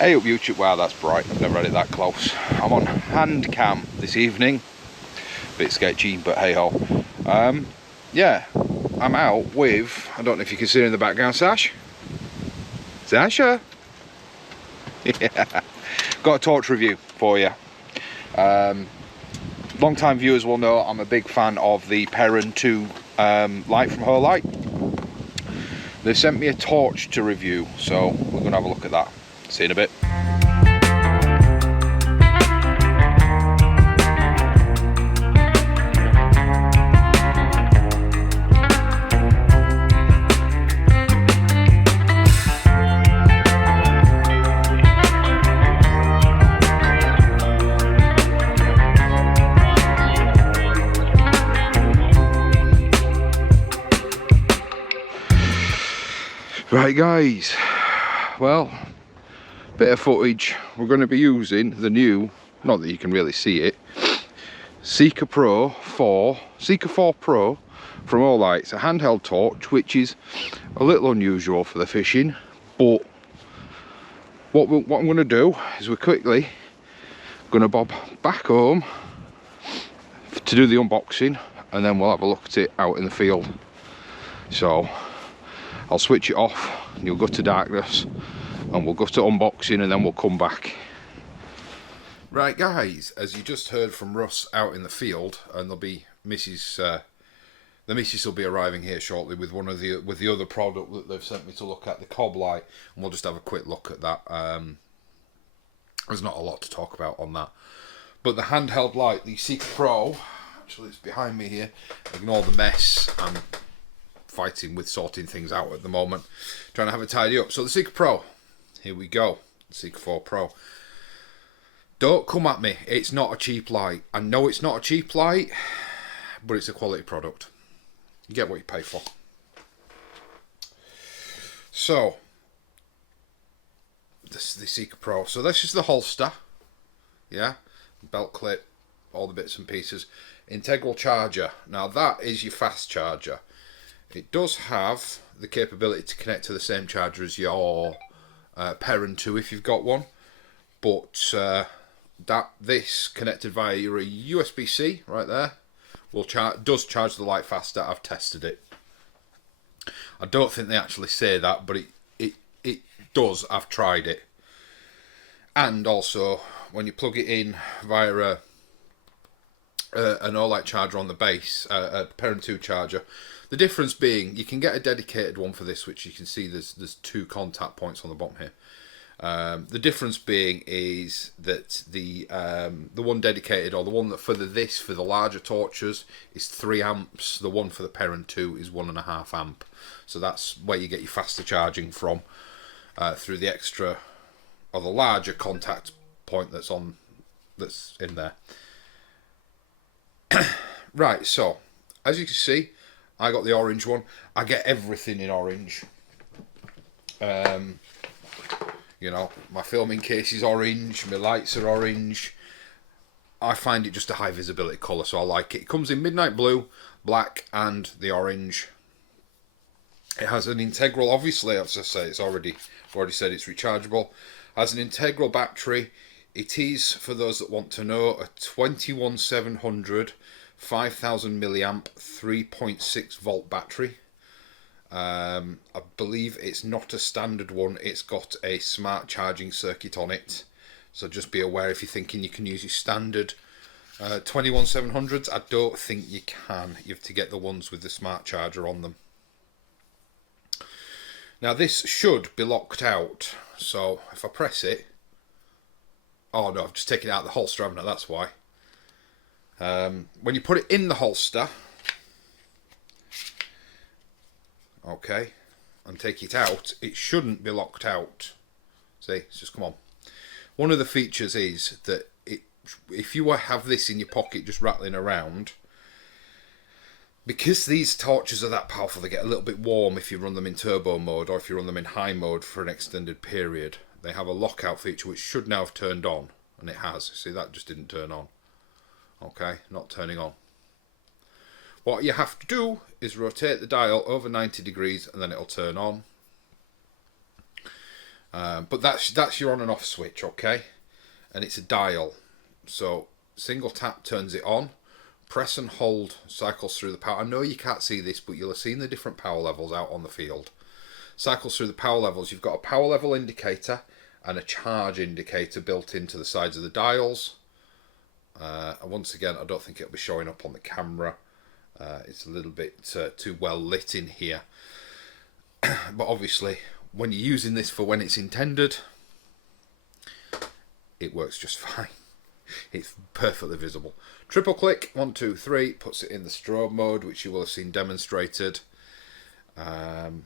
Hey up YouTube, wow that's bright, never had it that close. I'm on hand cam this evening, bit sketchy but hey ho. Yeah, I'm out with, I don't know if you can see her in the background, Sash? Sasha? Yeah, got a torch review for you. Long time viewers will know I'm a big fan of the Perrin 2 light from Olight. They've sent me a torch to review, so we're going to have a look at that. See you in a bit. Right guys, well, bit of footage. We're going to be using the new, not that you can really see it, Seeker 4 Pro from Olight. It's a handheld torch, which is a little unusual for the fishing, but what I'm going to do is we're quickly going to bob back home to do the unboxing, and then we'll have a look at it out in the field. So I'll switch it off and you'll go to darkness and we'll go to unboxing and then we'll come back. Right guys, as you just heard from Russ out in the field, and there'll be the missus will be arriving here shortly with the other product that they've sent me to look at, the cob light, and we'll just have a quick look at that. There's not a lot to talk about on that. But the handheld light, the Seeker Pro, actually it's behind me here, ignore the mess, I'm fighting with sorting things out at the moment, trying to have it tidy up. So the Seeker Pro, here we go, the Seeker 4 Pro. Don't come at me, it's not a cheap light. I know it's not a cheap light, but it's a quality product. You get what you pay for. So this is the Seeker Pro. So this is the holster, yeah, belt clip, all the bits and pieces. Integral charger. Now that is your fast charger. It does have the capability to connect to the same charger as your Perrin 2 if you've got one, but this connected via your USB-C right there does charge the light faster. I've tested it. I don't think they actually say that, but it does. I've tried it. And also when you plug it in via an Olight charger on the base, a Perrin 2 charger. The difference being, you can get a dedicated one for this, which you can see there's two contact points on the bottom here. The difference being is that the one dedicated, or the one that for the larger torches, is 3 amps. The one for the Perrin 2 is 1.5 amp. So that's where you get your faster charging from, through the extra or the larger contact point that's in there. Right, so as you can see, I got the orange one. I get everything in orange. You know, my filming case is orange, my lights are orange. I find it just a high visibility colour, so I like it. It comes in midnight blue, black, and the orange. It has an integral, obviously, as I say, I've already said it's rechargeable. Has an integral battery. It is, for those that want to know, a 21700 5000 milliamp 3.6 volt battery. I believe it's not a standard one, it's got a smart charging circuit on it, so just be aware if you're thinking you can use your standard 21700s. I don't think you can. You have to get the ones with the smart charger on them. Now this should be locked out, so if I press it, oh no, I've just taken it out of the holster, haven't I? That's why. When you put it in the holster, okay, and take it out, it shouldn't be locked out. See, it's just come on. One of the features is that if you have this in your pocket just rattling around, because these torches are that powerful, they get a little bit warm if you run them in turbo mode or if you run them in high mode for an extended period. They have a lockout feature which should now have turned on, and it has. See, that just didn't turn on. Okay, not turning on. What you have to do is rotate the dial over 90 degrees and then it'll turn on. But that's your on and off switch, okay? And it's a dial. So single tap turns it on. Press and hold cycles through the power. I know you can't see this, but you'll have seen the different power levels out on the field. Cycles through the power levels. You've got a power level indicator and a charge indicator built into the sides of the dials. And once again, I don't think it'll be showing up on the camera. It's a little bit too well lit in here. But obviously, when you're using this for when it's intended, it works just fine. It's perfectly visible. Triple click, 1, 2, 3, puts it in the strobe mode, which you will have seen demonstrated. And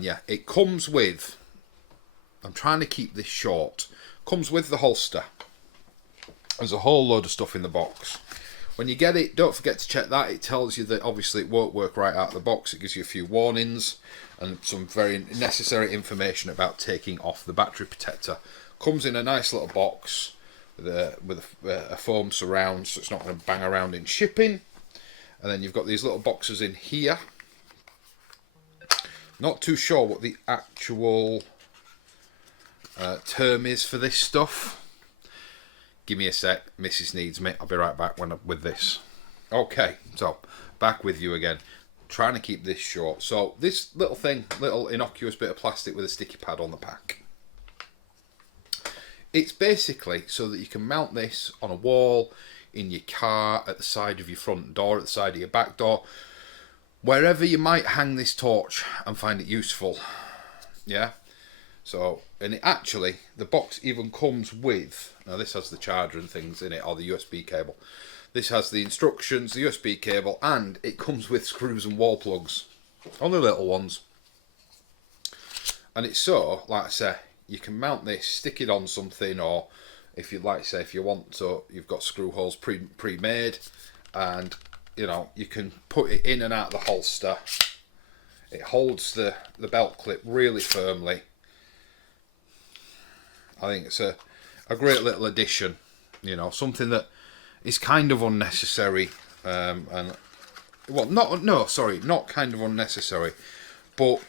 yeah, it comes with, I'm trying to keep this short, comes with the holster. There's a whole load of stuff in the box. When you get it, don't forget to check that. It tells you that obviously it won't work right out of the box. It gives you a few warnings and some very necessary information about taking off the battery protector. Comes in a nice little box with a foam surround, so it's not going to bang around in shipping. And then you've got these little boxes in here. Not too sure what the actual term is for this stuff. Give me a sec, Mrs. needs me. I'll be right back with this. Okay, so back with you again. Trying to keep this short. So this little thing, little innocuous bit of plastic with a sticky pad on the back. It's basically so that you can mount this on a wall, in your car, at the side of your front door, at the side of your back door, wherever you might hang this torch and find it useful. Yeah. So, and it actually, the box even comes with, now this has the charger and things in it, or the USB cable. This has the instructions, the USB cable, and it comes with screws and wall plugs. Only little ones. And it's so, like I say, you can mount this, stick it on something, or if you'd like to say, if you want to, you've got screw holes pre-made, and, you know, you can put it in and out of the holster. It holds the belt clip really firmly. I think it's a great little addition, you know, something that is kind of unnecessary, and well, not kind of unnecessary, but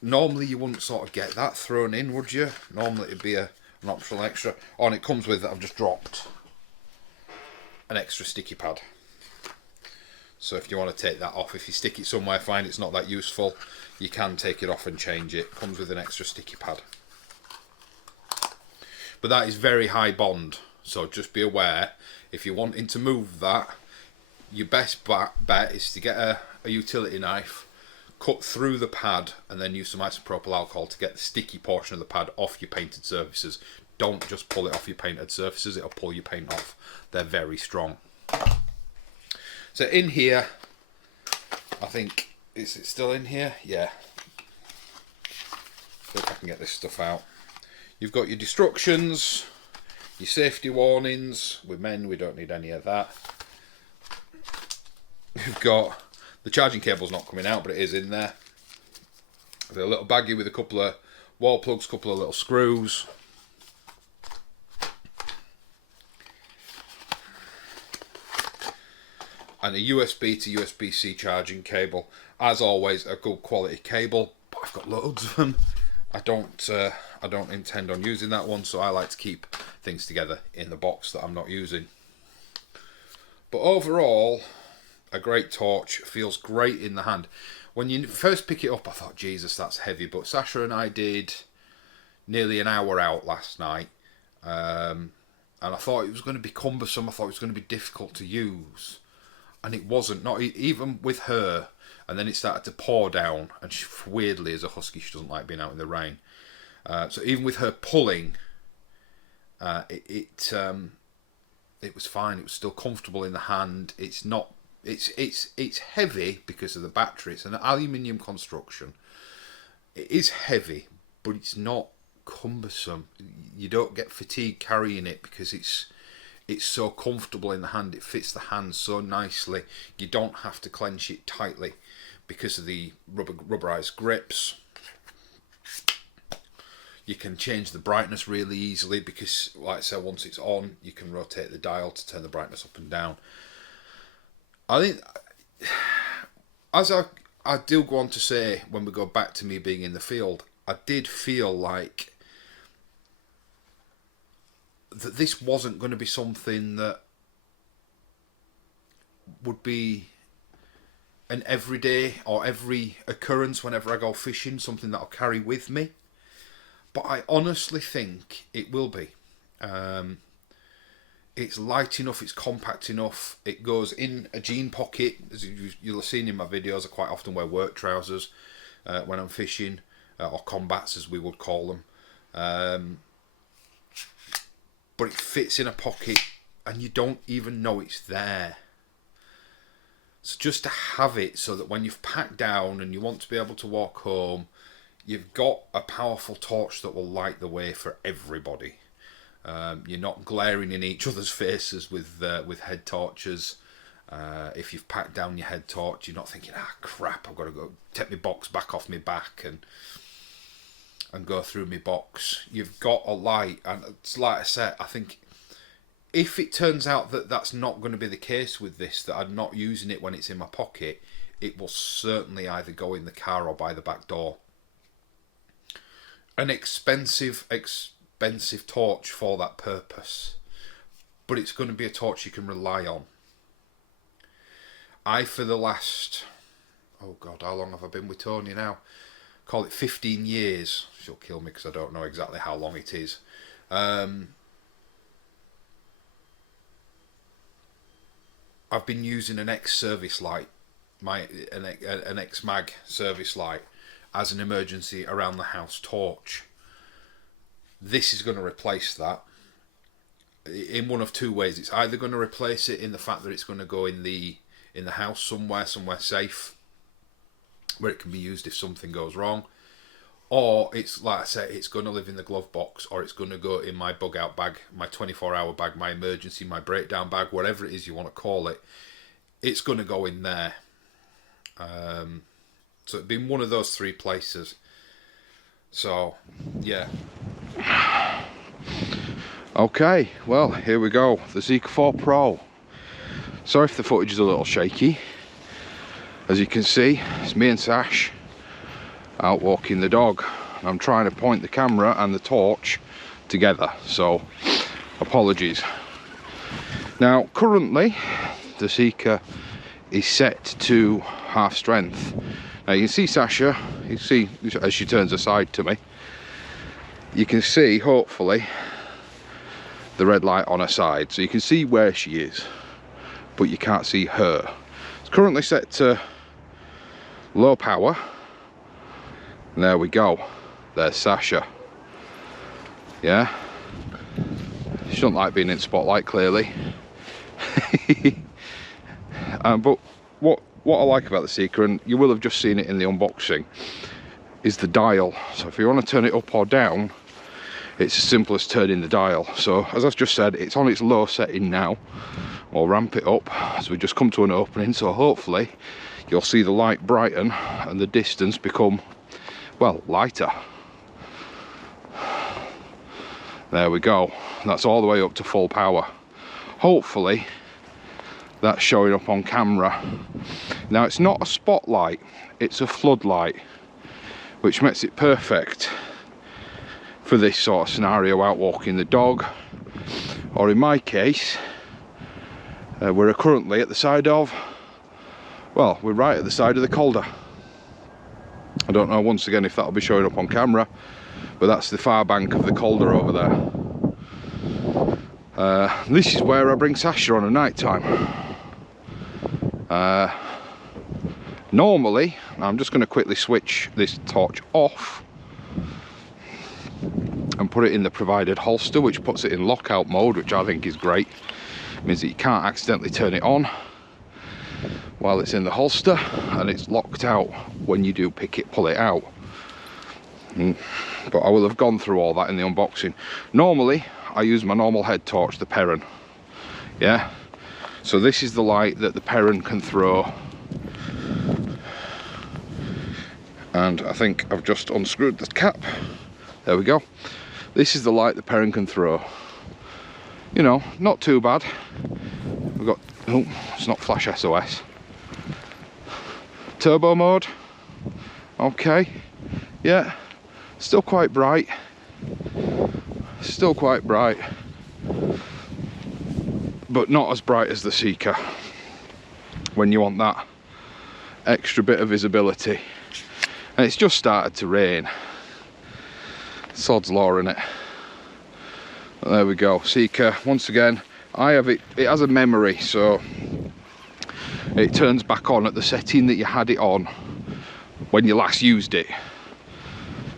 normally you wouldn't sort of get that thrown in, would you? Normally it'd be an optional extra. Oh, and it comes with, I've just dropped an extra sticky pad. So if you want to take that off, if you stick it somewhere, find it's not that useful, you can take it off and change it. Comes with an extra sticky pad. But that is very high bond, so just be aware, if you're wanting to move that, your best bet is to get a utility knife, cut through the pad, and then use some isopropyl alcohol to get the sticky portion of the pad off your painted surfaces. Don't just pull it off your painted surfaces, it'll pull your paint off. They're very strong. So in here, I think, is it still in here? Yeah. See if I can get this stuff out. You've got your instructions, your safety warnings. With men, we don't need any of that. You've got the charging cable's not coming out, but it is in there. There's a little baggie with a couple of wall plugs, couple of little screws. And a USB to USB-C charging cable. As always, a good quality cable, but I've got loads of them. I don't intend on using that one, so I like to keep things together in the box that I'm not using. But overall, a great torch, feels great in the hand. When you first pick it up, I thought, Jesus, that's heavy. But Sasha and I did nearly an hour out last night, and I thought it was going to be cumbersome. I thought it was going to be difficult to use, and it wasn't. Not even with her. And then it started to pour down, and she, weirdly, as a husky, she doesn't like being out in the rain. So even with her pulling, it was fine. It was still comfortable in the hand. It's not. It's heavy because of the battery. It's an aluminium construction. It is heavy, but it's not cumbersome. You don't get fatigue carrying it because it's so comfortable in the hand. It fits the hand so nicely. You don't have to clench it tightly because of the rubberized grips. You can change the brightness really easily because, like I said, once it's on, you can rotate the dial to turn the brightness up and down. I think, as I do go on to say, when we go back to me being in the field, I did feel like that this wasn't going to be something that would be an everyday or every occurrence whenever I go fishing, something that I'll carry with me. But I honestly think it will be. It's light enough, it's compact enough, it goes in a jean pocket. As you'll have seen in my videos, I quite often wear work trousers when I'm fishing, or combats as we would call them. But it fits in a pocket and you don't even know it's there. So just to have it so that when you've packed down and you want to be able to walk home, you've got a powerful torch that will light the way for everybody. You're not glaring in each other's faces with head torches. If you've packed down your head torch, you're not thinking, crap, I've got to go take my box back off my back and go through my box. You've got a light, and it's like I said, I think if it turns out that that's not going to be the case with this, that I'm not using it when it's in my pocket, it will certainly either go in the car or by the back door. An expensive torch for that purpose, but it's going to be a torch you can rely on. For the last, oh God, how long have I been with Tony now? Call it 15 years. She'll kill me because I don't know exactly how long it is. I've been using an ex-service light, an ex-mag service light, as an emergency around the house torch. This is going to replace that in one of two ways. It's either going to replace it in the fact that it's going to go in the house somewhere safe, where it can be used if something goes wrong, or it's, like I say, it's going to live in the glove box, or it's going to go in my bug out bag, my 24-hour bag, my emergency, my breakdown bag, whatever it is you want to call it. It's going to go in there. So it'd been one of those three places. So yeah. Okay, well, here we go, the Swivel 4 Pro. Sorry if the footage is a little shaky. As you can see, it's me and Sash out walking the dog. I'm trying to point the camera and the torch together, so apologies. Now, currently, the Seeker is set to half strength. Now you can see Sasha, you see as she turns aside to me, you can see, hopefully, the red light on her side, so you can see where she is, but you can't see her. It's currently set to low power, and there we go, there's Sasha. Yeah, she doesn't like being in spotlight, clearly. But what I like about the Seeker, and you will have just seen it in the unboxing, is the dial. So if you want to turn it up or down, it's as simple as turning the dial. So as I've just said, it's on its low setting now. We'll ramp it up as we just come to an opening, so hopefully you'll see the light brighten and the distance become, well, lighter. There we go, that's all the way up to full power. Hopefully that's showing up on camera. Now, it's not a spotlight, it's a floodlight, which makes it perfect for this sort of scenario, out walking the dog, or in my case, we're currently at the side of, well, we're right at the side of the Calder. I don't know once again if that'll be showing up on camera, but that's the far bank of the Calder over there. This is where I bring Sasha on at night time. Normally, I'm just going to quickly switch this torch off and put it in the provided holster, which puts it in lockout mode, which I think is great. It means that you can't accidentally turn it on while it's in the holster, and it's locked out when you do pull it out. But I will have gone through all that in the unboxing. Normally I use my normal head torch, the Perrin. Yeah, so this is the light that the Perrin can throw, and I think I've just unscrewed the cap. There we go. This is the light the Perrin can throw. You know, not too bad. We've got, oh, it's not flash SOS. Turbo mode. Okay, yeah, Still quite bright. Still quite bright. But not as bright as the Seeker when you want that extra bit of visibility. And it's just started to rain. Sod's law, innit? There we go. Seeker, once again, I have it, it has a memory, so it turns back on at the setting that you had it on when you last used it.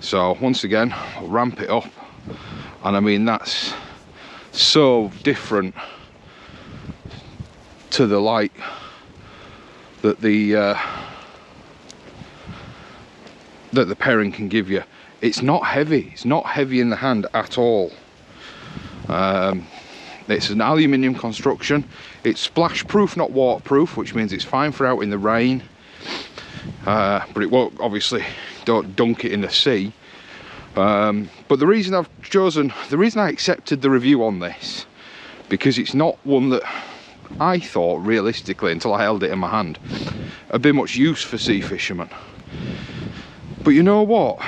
So once again, I'll ramp it up, and I mean that's so different to the light that the Perrin can give you. It's not heavy. It's not heavy in the hand at all. It's an aluminium construction. It's splash proof, not waterproof, which means it's fine for out in the rain. But it won't, obviously, don't dunk it in the sea. But the reason I accepted the review on this, because it's not one that I thought realistically, until I held it in my hand, would be much use for sea fishermen. But you know what?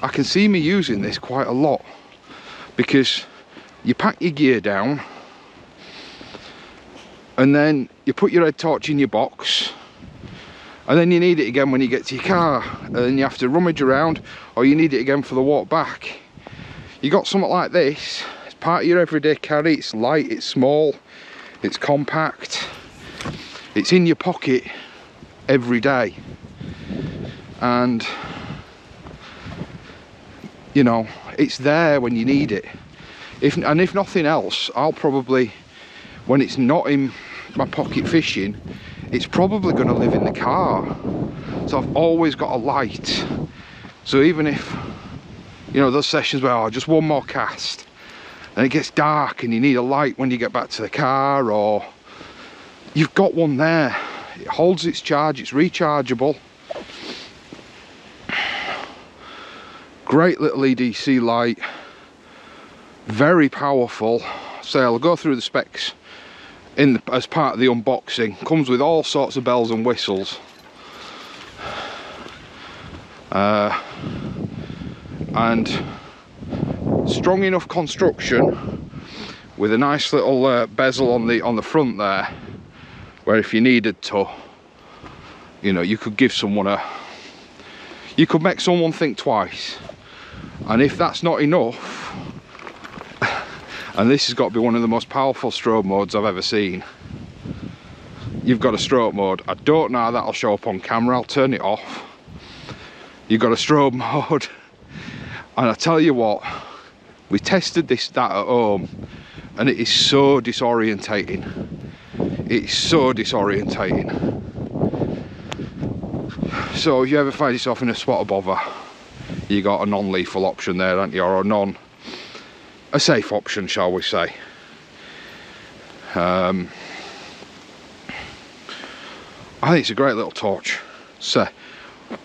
I can see me using this quite a lot, because you pack your gear down and then you put your head torch in your box, and then you need it again when you get to your car, and then you have to rummage around, or you need it again for the walk back. You got something like this, it's part of your everyday carry. It's light, it's small, it's compact, it's in your pocket every day, and you know, it's there when you need it. If nothing else, I'll probably, when it's not in my pocket fishing, it's probably going to live in the car. So I've always got a light. So even if, you know, those sessions where, oh, just one more cast, and it gets dark and you need a light when you get back to the car, or you've got one there. It holds its charge, it's rechargeable. Great little EDC light, very powerful. So I'll go through the specs as part of the unboxing. Comes with all sorts of bells and whistles, and strong enough construction with a nice little bezel on the front there, where if you needed to, you know, you could give someone you could make someone think twice. And if that's not enough, and this has got to be one of the most powerful strobe modes I've ever seen. You've got a strobe mode. I don't know how that'll show up on camera. I'll turn it off. You've got a strobe mode. And I tell you what, we tested that at home, and it is so disorientating. It's so disorientating. So if you ever find yourself in a spot of bother, you got a non-lethal option there, haven't you? Or a safe option, shall we say. I think it's a great little torch. So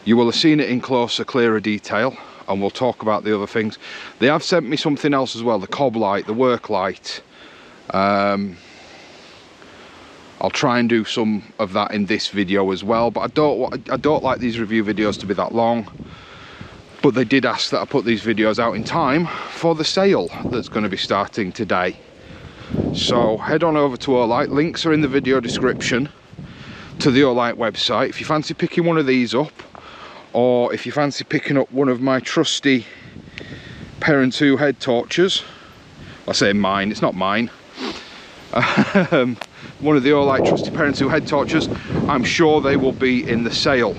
you will have seen it in closer, clearer detail, and we'll talk about the other things. They have sent me something else as well, the cob light, the work light. I'll try and do some of that in this video as well, but I don't like these review videos to be that long. But they did ask that I put these videos out in time for the sale that's going to be starting today. So head on over to Olight. Links are in the video description to the Olight website. If you fancy picking one of these up, or if you fancy picking up one of my trusty Perrin 2 head torches, I say mine, it's not mine. One of the Olight trusty Perrin 2 head torches, I'm sure they will be in the sale.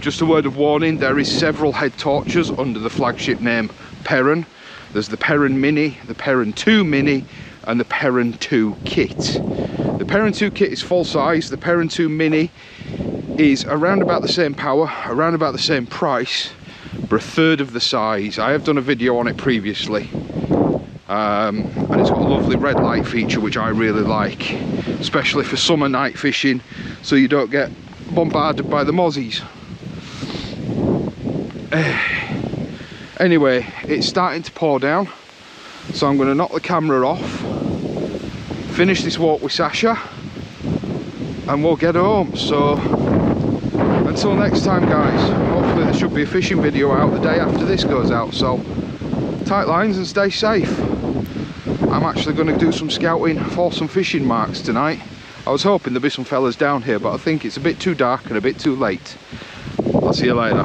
Just a word of warning, there is several head torches under the flagship name Perrin. There's the Perrin Mini, the Perrin 2 Mini, and the Perrin 2 Kit. The Perrin 2 Kit is full size. The Perrin 2 Mini is around about the same power, around about the same price, but a third of the size. I have done a video on it previously, and it's got a lovely red light feature which I really like, especially for summer night fishing, so you don't get bombarded by the mozzies. Anyway, it's starting to pour down, so I'm going to knock the camera off, finish this walk with Sasha, and we'll get home. So until next time, guys, should be a fishing video out the day after this goes out, so tight lines and stay safe. I'm actually going to do some scouting for some fishing marks tonight. I was hoping there'd be some fellas down here, but I think it's a bit too dark and a bit too late. I'll see you later.